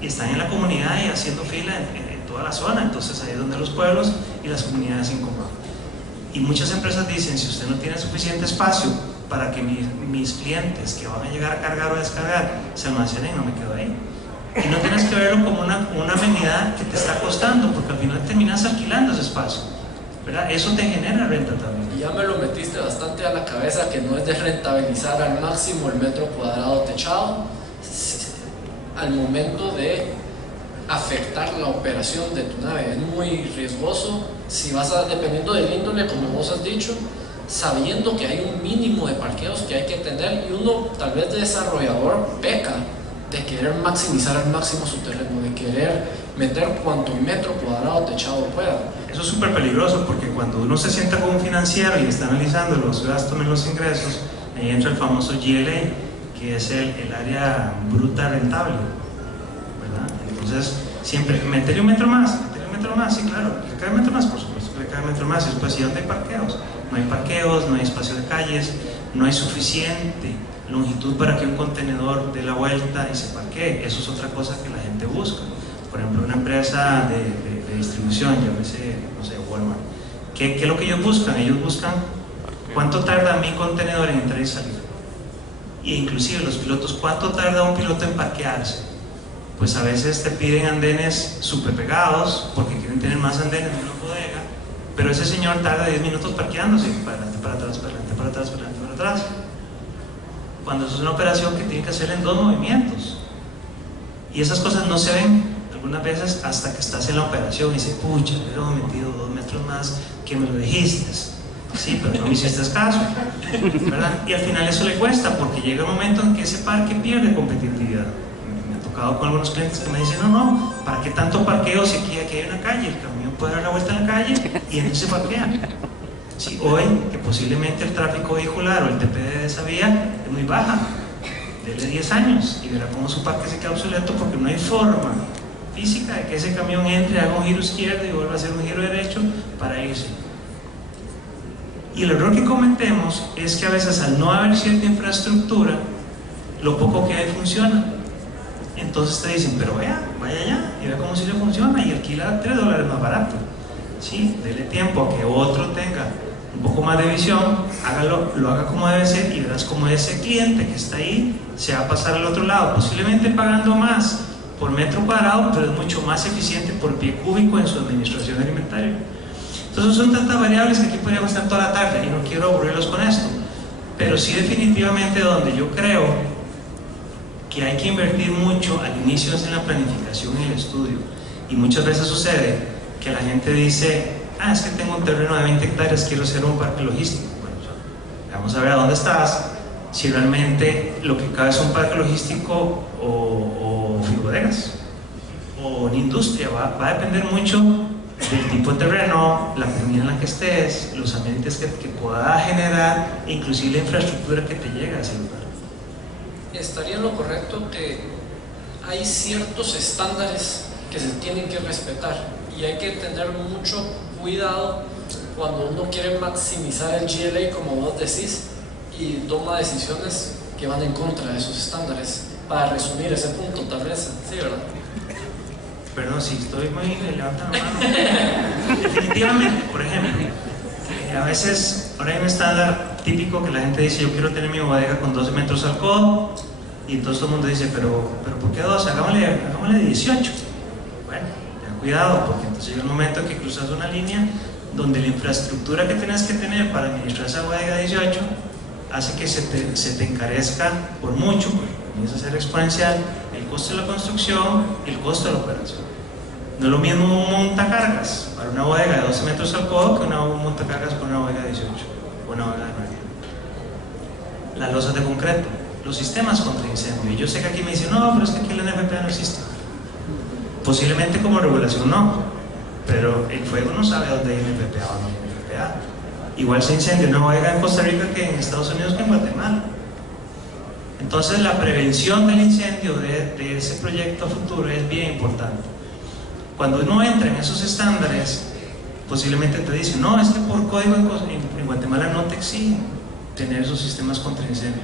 Y están en la comunidad y haciendo fila en toda la zona. Entonces ahí es donde los pueblos y las comunidades se incomodan. Y muchas empresas dicen, si usted no tiene suficiente espacio para que mis clientes que van a llegar a cargar o a descargar se almacenen, no me quedo ahí. Y no tienes que verlo como una amenidad que te está costando, porque al final terminas alquilando ese espacio, ¿verdad? Eso te genera renta también. Y ya me lo metiste bastante a la cabeza, que no es de rentabilizar al máximo el metro cuadrado techado al momento de afectar la operación de tu nave. Es muy riesgoso si dependiendo del índole, como vos has dicho, sabiendo que hay un mínimo de parqueos que hay que tener, y uno tal vez de desarrollador peca de querer maximizar al máximo su terreno, de querer meter cuanto metro cuadrado techado pueda. Eso es súper peligroso, porque cuando uno se sienta con un financiero y está analizando los gastos menos los ingresos, ahí entra el famoso GLA, que es el área bruta rentable, ¿verdad? Entonces, siempre, meterle un metro más, sí, claro, le cae un metro más, por supuesto que le cae un metro más. Y después, ¿y dónde hay parqueos? No hay parqueos, no hay espacio de calles, no hay suficiente longitud para que un contenedor dé la vuelta y se parquee. Eso es otra cosa que la gente busca. Por ejemplo, una empresa de distribución, llámese, no sé, Walmart. ¿Qué es lo que ellos buscan? Ellos buscan cuánto tarda mi contenedor en entrar y salir. Y inclusive los pilotos, ¿cuánto tarda un piloto en parquearse? Pues a veces te piden andenes súper pegados porque quieren tener más andenes en una bodega, pero ese señor tarda 10 minutos parqueándose, para adelante, para atrás, para adelante, para atrás, para adelante, para atrás. Cuando eso es una operación que tiene que hacer en 2 movimientos. Y esas cosas no se ven algunas veces hasta que estás en la operación y dices, pucha, me he metido 2 metros más que me lo dijiste. Sí, pero no me hiciste caso, ¿verdad? Y al final eso le cuesta, porque llega un momento en que ese parque pierde competitividad. Me ha tocado con algunos clientes que me dicen, no, ¿para qué tanto parqueo si aquí hay una calle? El camión puede dar la vuelta en la calle y entonces se parquea. Sí, hoy, que posiblemente el tráfico vehicular o el TPD de esa vía es muy baja, dele 10 años y verá cómo su parque se queda obsoleto, porque no hay forma física de que ese camión entre, haga un giro izquierdo y vuelva a hacer un giro derecho para irse. Y el error que cometemos es que a veces, al no haber cierta infraestructura, lo poco que hay funciona. Entonces te dicen, pero vaya allá y vea cómo si le funciona, y alquila $3 más barato. ¿sí? Dele tiempo a que otro tenga un poco más de visión, lo haga como debe ser y verás como ese cliente que está ahí se va a pasar al otro lado, posiblemente pagando más por metro cuadrado, pero es mucho más eficiente por pie cúbico en su administración alimentaria. Entonces son tantas variables que aquí podríamos estar toda la tarde y no quiero aburrirlos con esto, pero sí definitivamente donde yo creo que hay que invertir mucho al inicio es en la planificación y el estudio, y muchas veces sucede que la gente dice: ah, es que tengo un terreno de 20 hectáreas, quiero hacer un parque logístico. Bueno, vamos a ver a dónde estás, si realmente lo que cabe es un parque logístico o bodegas o una industria. Va a depender mucho del tipo de terreno, la comunidad en la que estés, los ambientes que pueda generar, inclusive la infraestructura que te llega a ese lugar. Estaría en lo correcto que hay ciertos estándares que se tienen que respetar y hay que tener mucho cuidado cuando uno quiere maximizar el GLA, como vos decís, y toma decisiones que van en contra de esos estándares. Para resumir ese punto, tal vez, sí, ¿verdad? Perdón, si estoy muy levantando la mano. Definitivamente, por ejemplo, a veces ahora hay un estándar típico que la gente dice: yo quiero tener mi bodega con 12 metros al codo, y entonces todo el mundo dice: pero ¿por qué 12? Hagámosle 18. Bueno, ten cuidado, porque entonces llega el momento que cruzas una línea donde la infraestructura que tienes que tener para administrar esa bodega de 18 hace que se te encarezca por mucho, comienza a ser exponencial el costo de la construcción y el costo de la operación. No es lo mismo un montacargas para una bodega de 12 metros al codo que un montacargas para una bodega de 18 o una bodega de 9. Las losas de concreto, los sistemas contra incendio. Y yo sé que aquí me dicen: no, pero es que aquí el NFPA no existe. Posiblemente como regulación no, pero el fuego no sabe dónde hay NFPA o no hay NFPA. Igual se incendia una bodega en Costa Rica que en Estados Unidos que en Guatemala. Entonces la prevención del incendio de ese proyecto futuro es bien importante. Cuando uno entra en esos estándares, posiblemente te dicen: no, es que por código en Guatemala no te exigen tener esos sistemas contra incendio.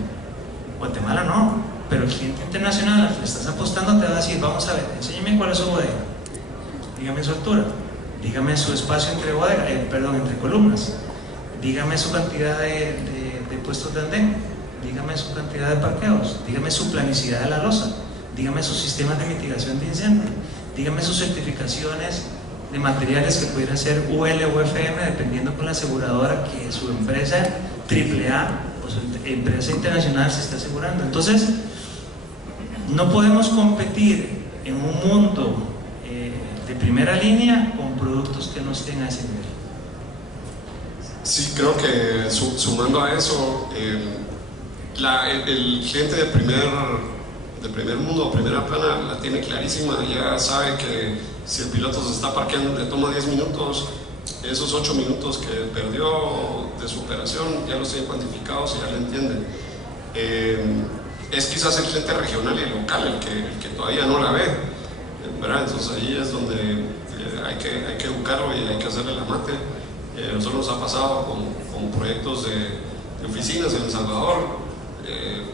Guatemala no, pero el cliente internacional al que le estás apostando te va a decir: vamos a ver, enséñeme cuál es su bodega, dígame su altura, dígame su espacio entre entre columnas, dígame su cantidad de puestos de andén, dígame su cantidad de parqueos, dígame su planicidad de la losa, dígame sus sistemas de mitigación de incendio, dígame sus certificaciones de materiales que pudieran ser UL o FM, dependiendo con la aseguradora que su empresa AAA o su empresa internacional se está asegurando. Entonces, no podemos competir en un mundo de primera línea con productos que no estén a ese nivel. Sí, creo que sumando a eso, el cliente de primer mundo, primera plana, la tiene clarísima. Ya sabe que si el piloto se está parqueando, le toma 10 minutos, esos 8 minutos que perdió de su operación ya los tiene cuantificados y ya lo entiende. Es quizás el cliente regional y local el que todavía no la ve, ¿verdad? Entonces ahí es donde hay que educarlo y hay que hacerle la mate. Nosotros nos ha pasado con proyectos de oficinas en El Salvador.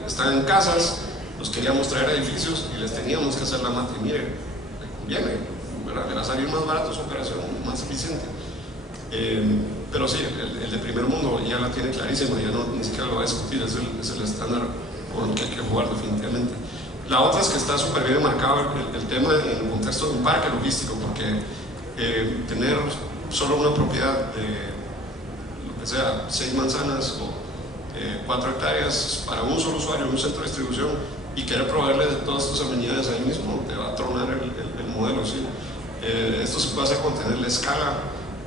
Están en casas, los queríamos traer a edificios y les teníamos que hacer la mate. Mire, conviene, ¿verdad? Le va a salir más barato su operación, más eficiente. Pero sí, el de primer mundo ya la tiene clarísima, ya ni siquiera lo va a discutir, es el estándar con el que hay que jugar definitivamente. La otra es que está súper bien marcado el tema en el contexto de un parque logístico, porque tener solo una propiedad de lo que sea 6 manzanas o 4 hectáreas para un solo usuario, un centro de distribución, y querer proveerle de todas tus amenidades ahí mismo, te va a tronar el modelo, ¿sí? Esto se puede hacer con tener la escala,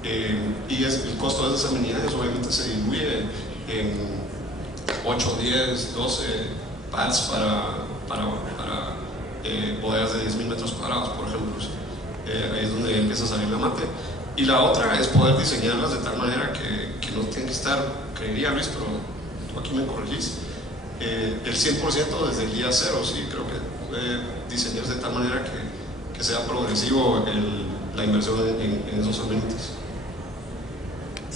y el costo de esas amenidades obviamente se diluye en 8, 10, 12 pads para bodegas de 10.000 metros cuadrados, por ejemplo, ¿sí? Ahí es donde empieza a salir la mate. Y la otra es poder diseñarlas de tal manera que no tienen que estar, creería Luis, pero tú aquí me corregís, el 100% desde el día cero. Sí, creo que puede diseñarse de tal manera que sea progresivo la inversión en esos ambientes.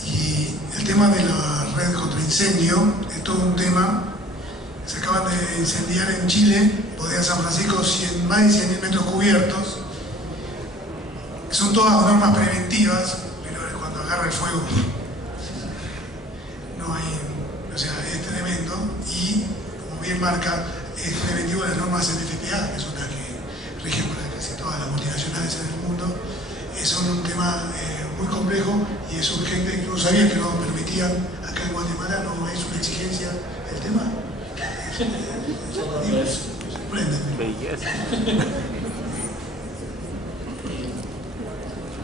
Y el tema de la red contra incendio es todo un tema. Se acaban de incendiar en Chile, bodega San Francisco, más de 100.000 metros cubiertos. Son todas normas preventivas, pero agarra el fuego. No hay, o sea, es tremendo y, como bien marca, es preventivo de las normas NFPA, que son las que rigen para casi todas las multinacionales en el mundo. Son un tema muy complejo y es urgente. No sabía que lo permitían acá en Guatemala, no es una exigencia el tema.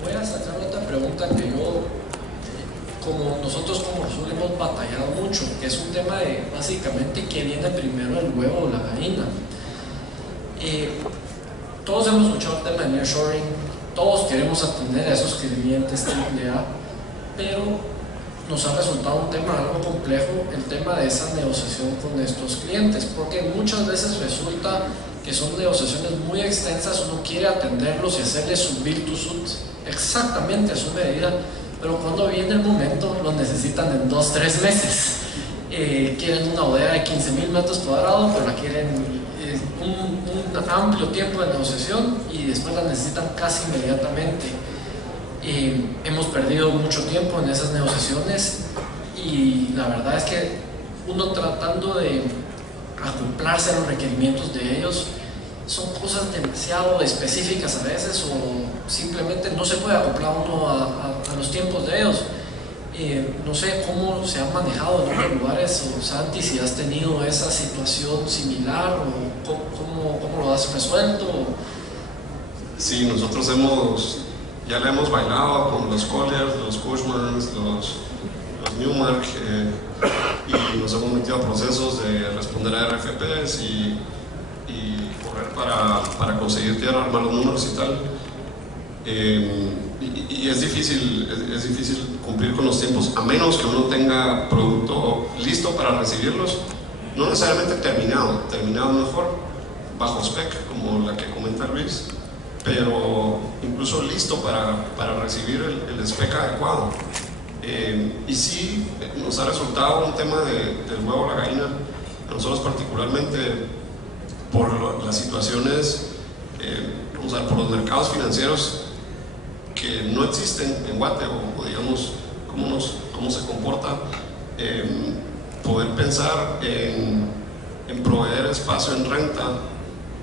Voy a sacar otra pregunta que nosotros como Rosul hemos batallado mucho, que es un tema de básicamente qué viene primero, el huevo o la gallina. Todos hemos escuchado el tema de nearshoring, todos queremos atender a esos clientes AAA, pero nos ha resultado un tema algo complejo el tema de esa negociación con estos clientes, porque muchas veces resulta que son negociaciones muy extensas, uno quiere atenderlos y hacerles su build to suit exactamente a su medida, pero cuando viene el momento lo necesitan en 2-3 meses. Quieren una bodega de 15.000 metros cuadrados, pero la quieren un amplio tiempo de negociación y después la necesitan casi inmediatamente. Hemos perdido mucho tiempo en esas negociaciones y la verdad es que uno tratando de acoplarse a los requerimientos de ellos son cosas demasiado específicas a veces o simplemente no se puede acoplar uno a los tiempos de ellos. No sé cómo se han manejado en otros lugares, o Santi, si has tenido esa situación similar o cómo lo has resuelto. Sí, nosotros ya le hemos bailado con los Colliers, los Cushmans, los Newmark, y nos hemos metido a procesos de responder a RFPs y correr para conseguir tierra, armar los números y tal. Y es difícil cumplir con los tiempos, a menos que uno tenga producto listo para recibirlos, no necesariamente terminado mejor, bajo spec, como la que comenta Luis, pero incluso listo para recibir el spec adecuado. Y sí, nos ha resultado un tema del huevo o la gallina, a nosotros particularmente por las situaciones, vamos a ver, por los mercados financieros que no existen en Guate, o digamos cómo se comporta, poder pensar en proveer espacio en renta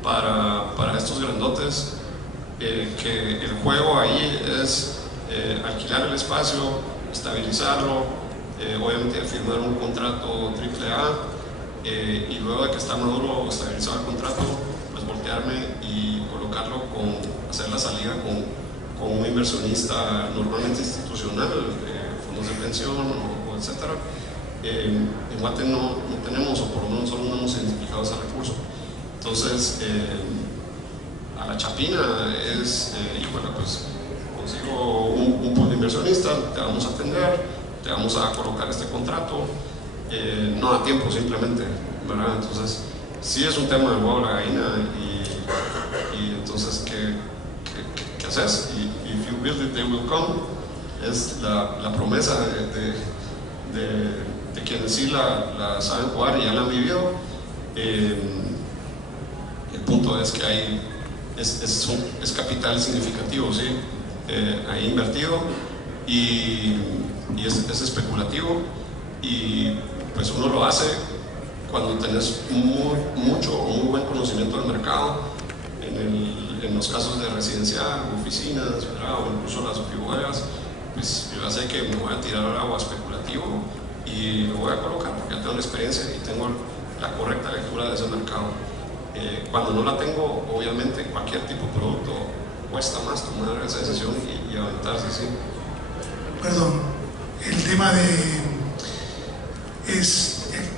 para estos grandotes, que el juego ahí es alquilar el espacio, estabilizarlo, obviamente firmar un contrato AAA, y luego de que está maduro o estabilizado el contrato, pues voltearme y colocarlo hacer la salida con un inversionista normalmente institucional, fondos de pensión o etcétera. En Guate no tenemos, o por lo menos solo no hemos identificado ese recurso. Entonces, a la chapina es, híjole, pues consigo un pool de inversionista, te vamos a atender, te vamos a colocar este contrato, no a tiempo simplemente, ¿verdad? Entonces, sí es un tema de huevo la gallina y entonces, ¿qué haces? Y if you build it, they will come, es la promesa de quienes sí la saben jugar y ya la han vivido. El punto es que es capital significativo, ¿sí? Ahí invertido y es especulativo, y pues uno lo hace cuando tenés mucho o muy buen conocimiento del mercado. En los casos de residencial, oficinas, ¿verdad? O incluso las ofibodegas, pues yo ya sé que me voy a tirar al agua especulativo y lo voy a colocar porque ya tengo la experiencia y tengo la correcta lectura de ese mercado. Cuando no la tengo, obviamente cualquier tipo de producto cuesta más tomar esa decisión y aventarse, ¿sí? Perdón, el tema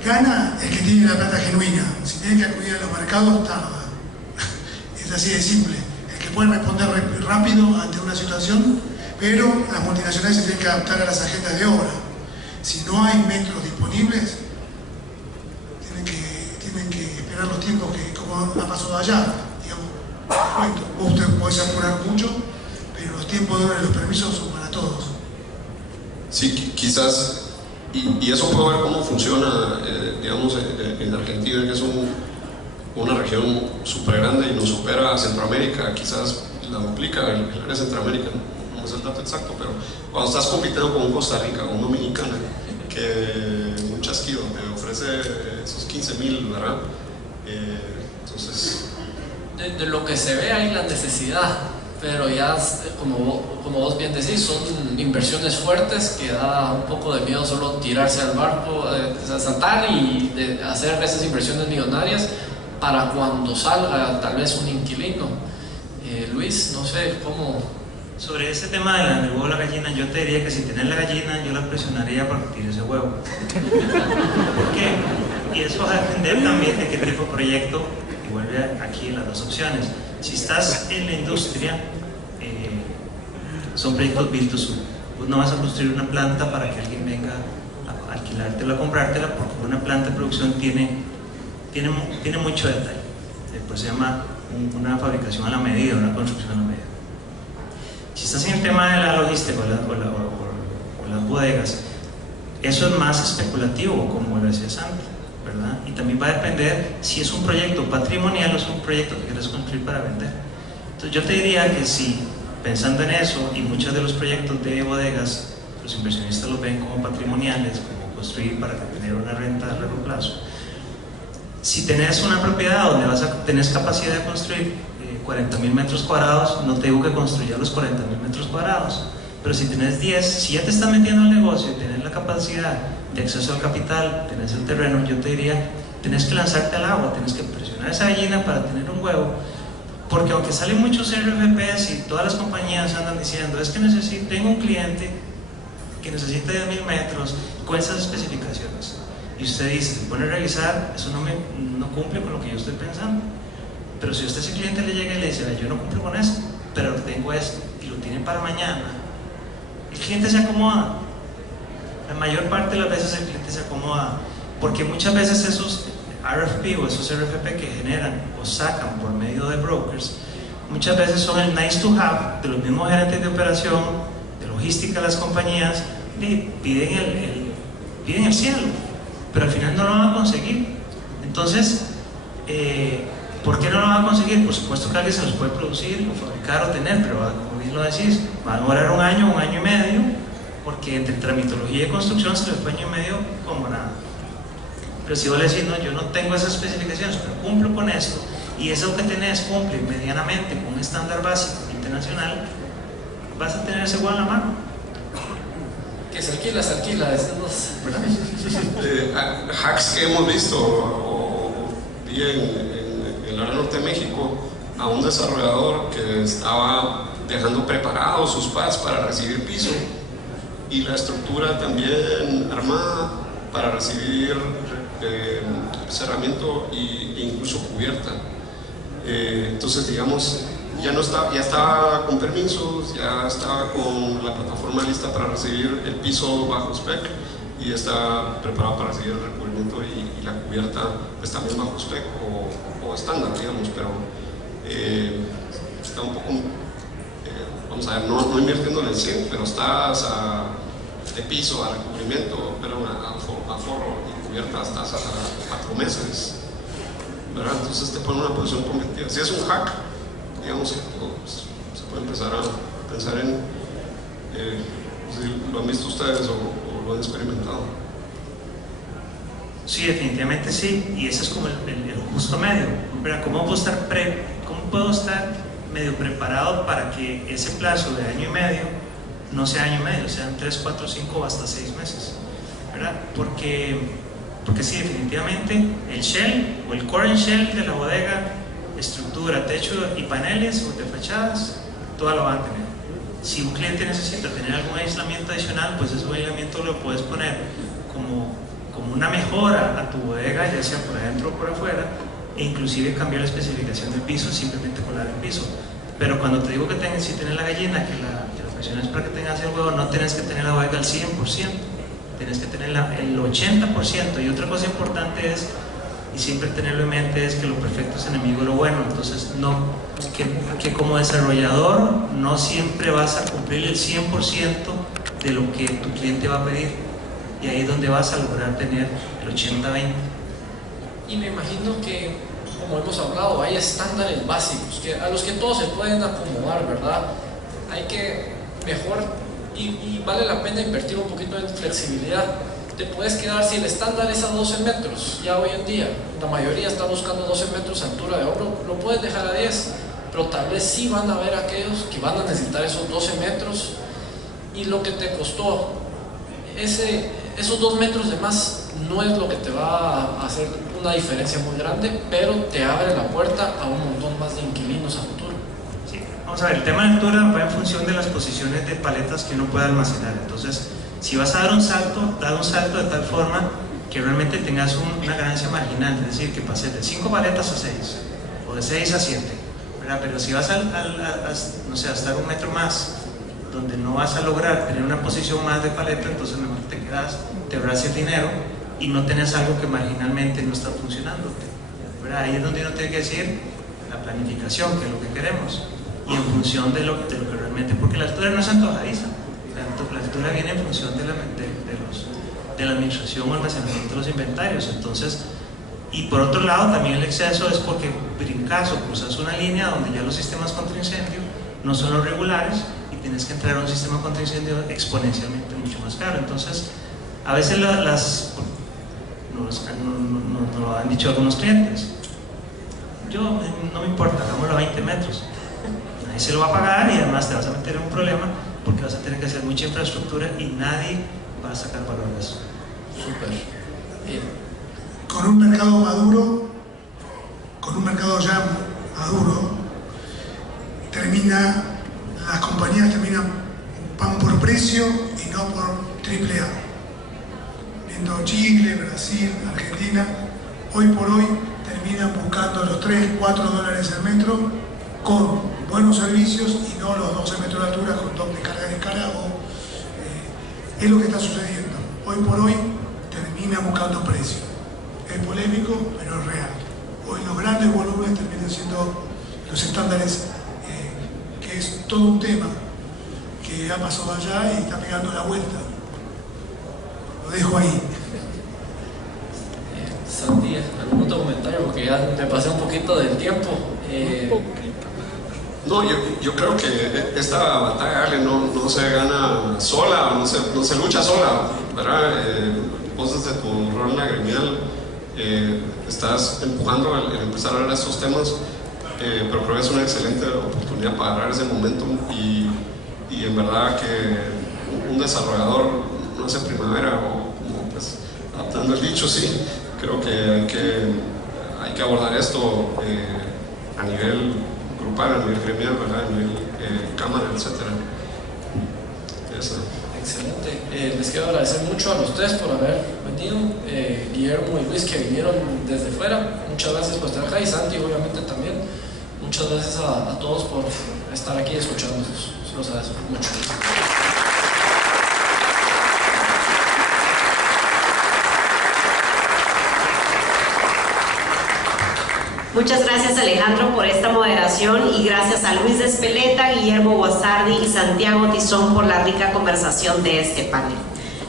gana el que tiene la plata genuina. Si tiene que acudir a los mercados, tarda. Es así de simple. El que puede responder rápido ante una situación, pero las multinacionales se tienen que adaptar a las agendas de obra. Si no hay metros disponibles, tienen que esperar los tiempos que, como ha pasado allá, digamos, usted puede apurar mucho, pero los tiempos de obra y los permisos son para todos. Sí, quizás, y eso puedo ver cómo funciona, digamos, en Argentina, que es una región súper grande y nos supera a Centroamérica, quizás la duplica el área de Centroamérica, no cómo es el dato exacto, pero cuando estás compitiendo con un Costa Rica o un Dominicana, que un chasquido te ofrece esos 15,000, ¿verdad? Entonces... De lo que se ve ahí la necesidad, pero ya, como vos bien decís, son inversiones fuertes que da un poco de miedo solo tirarse al barco, saltar y hacer esas inversiones millonarias para cuando salga tal vez un inquilino. Luis, no sé cómo... Sobre ese tema del huevo o la gallina, yo te diría que si tienes la gallina, yo la presionaría para que tire ese huevo. ¿Por qué? Y eso va a depender también de qué tipo de proyecto, y vuelve aquí las dos opciones. Si estás en la industria, son proyectos build to suit. Vos no vas a construir una planta para que alguien venga a alquilártela, a comprártela, porque una planta de producción tiene mucho detalle. Pues se llama una fabricación a la medida, una construcción a la medida. Si estás en el tema de la logística o las bodegas, eso es más especulativo, como lo decía Santi, ¿verdad? Y también va a depender si es un proyecto patrimonial o es un proyecto que quieres construir para vender. Entonces yo te diría que si, pensando en eso, y muchos de los proyectos de bodegas, los inversionistas los ven como patrimoniales, como construir para tener una renta a largo plazo. Si tenés una propiedad donde tenés capacidad de construir 40,000 metros cuadrados, no te digo que construyas los 40,000 metros cuadrados, pero si tenés 10, si ya te estás metiendo al negocio y tenés la capacidad de acceso al capital, tenés el terreno, yo te diría, tenés que lanzarte al agua, tenés que presionar esa gallina para tener un huevo, porque aunque salen muchos RFPs y todas las compañías andan diciendo, es que tengo un cliente que necesita 10,000 metros con esas especificaciones, y usted dice, se pone a revisar, eso no cumple con lo que yo estoy pensando. Pero si usted, ese cliente le llega y le dice, yo no cumplo con eso, pero tengo esto y lo tienen para mañana, el cliente se acomoda. La mayor parte de las veces el cliente se acomoda, porque muchas veces esos RFP o esos RFP que generan o sacan por medio de brokers, muchas veces son el nice to have de los mismos gerentes de operación, de logística de las compañías, piden el cielo, pero al final no lo van a conseguir. Entonces, ¿por qué no lo van a conseguir? Por supuesto que alguien se los puede producir o fabricar o tener, pero como bien lo decís, va a demorar un año y medio, porque entre tramitología y construcción se les fue año y medio como nada. Pero si vos le decís, no, yo no tengo esas especificaciones, pero cumplo con esto, y eso que tenés cumple medianamente con un estándar básico internacional, vas a tener ese huevo en la mano. Que se alquila, decimos. Hacks que hemos visto, vi en el área norte de México a un desarrollador que estaba dejando preparados sus pads para recibir piso y la estructura también armada para recibir cerramiento e incluso cubierta. Entonces, digamos, ya estaba con permisos, ya estaba con la plataforma lista para recibir el piso bajo spec y está preparado para recibir el recubrimiento y la cubierta pues también bajo spec o estándar, digamos, pero está un poco, vamos a ver, no invirtiéndole el 100, pero estás de piso a recubrimiento, pero a forro y cubierta hasta 4 meses, ¿verdad? Entonces te pone en una posición competitiva. Si es un hack, digamos, se puede empezar a pensar en si lo han visto ustedes o lo han experimentado. Sí, definitivamente sí, y ese es como el justo medio, ¿verdad? ¿Cómo puedo estar medio preparado para que ese plazo de año y medio no sea año y medio, sean 3, 4, 5 o hasta 6 meses, ¿verdad? Porque sí, definitivamente el shell o el core shell de la bodega, estructura, techo y paneles o de fachadas, todo lo van a tener. Si un cliente necesita tener algún aislamiento adicional, pues ese aislamiento lo puedes poner como una mejora a tu bodega, ya sea por adentro o por afuera, e inclusive cambiar la especificación del piso simplemente colar el piso. Pero cuando te digo que si tienes la gallina, que la presión es para que tengas el huevo, no tienes que tener la bodega al 100%, tienes que tener el 80%. Y otra cosa importante es, y siempre tenerlo en mente, es que lo perfecto es enemigo de lo bueno. Entonces, que como desarrollador no siempre vas a cumplir el 100% de lo que tu cliente va a pedir, y ahí es donde vas a lograr tener el 80-20. Y me imagino que, como hemos hablado, hay estándares básicos a los que todos se pueden acomodar, ¿verdad? Hay que mejor y vale la pena invertir un poquito en flexibilidad. Te puedes quedar, si el estándar es a 12 metros, ya hoy en día la mayoría está buscando 12 metros de altura de hombro, lo puedes dejar a 10, pero tal vez sí van a haber aquellos que van a necesitar esos 12 metros y lo que te costó esos 2 metros de más no es lo que te va a hacer una diferencia muy grande, pero te abre la puerta a un montón más de inquilinos a futuro. Sí, vamos a ver, el tema de altura va en función de las posiciones de paletas que uno puede almacenar. Entonces, si vas a dar un salto de tal forma que realmente tengas una ganancia marginal, es decir, que pases de 5 paletas a 6 o de 6 a 7, ¿verdad? Pero si vas no sé, a estar 1 metro más, donde no vas a lograr tener una posición más de paleta, entonces mejor te quedas, te ahorras el dinero y no tenés algo que marginalmente no está funcionando, ¿verdad? Ahí es donde uno tiene que decir la planificación, que es lo que queremos, y en función de lo que realmente, porque la altura no es antojadiza. La altura viene en función de la administración o almacenamiento de los inventarios. Entonces, y por otro lado también el exceso es porque brincas o cruzas una línea donde ya los sistemas contra incendio no son los regulares y tienes que entrar a un sistema contra incendio exponencialmente mucho más caro. Entonces, a veces nos lo han dicho algunos clientes, no me importa, hagámoslo a 20 metros, nadie se lo va a pagar y además te vas a meter en un problema porque vas a tener que hacer mucha infraestructura y nadie va a sacar valor de eso. Súper. Con un mercado maduro, con un mercado ya maduro, las compañías van por precio y no por AAA. Viendo Chile, Brasil, Argentina, hoy por hoy terminan buscando los 3, 4 dólares el metro con buenos servicios y no los 12 metros de altura con doble carga y descarga. Es lo que está sucediendo. Hoy por hoy termina buscando precio. Es polémico, pero es real. Hoy los grandes volúmenes terminan siendo los estándares, que es todo un tema que ha pasado allá y está pegando la vuelta. Lo dejo ahí. Santi, ¿algún otro comentario? Porque ya me pasé un poquito del tiempo. No, yo creo que esta batalla, Ale, no se gana sola, no se lucha sola, ¿verdad? Vos desde tu rol en la gremial estás empujando el empezar a hablar de estos temas, pero creo que es una excelente oportunidad para agarrar ese momento y en verdad que un desarrollador no hace primavera, o como pues adaptando el dicho, sí, creo que hay que abordar esto a nivel grupal, a nivel gremial, ¿verdad? A nivel cámara, etc. Excelente. Les quiero agradecer mucho a los tres por haber venido, Guillermo y Luis, que vinieron desde fuera. Muchas gracias por estar acá, y Santi obviamente también. Muchas gracias a todos por estar aquí escuchándonos. Los agradezco mucho. Muchas gracias, Alejandro, por esta moderación, y gracias a Luis Despeleta, Guillermo Guasardi y Santiago Tizón por la rica conversación de este panel.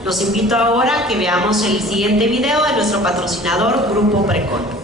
Los invito ahora a que veamos el siguiente video de nuestro patrocinador, Grupo Precon.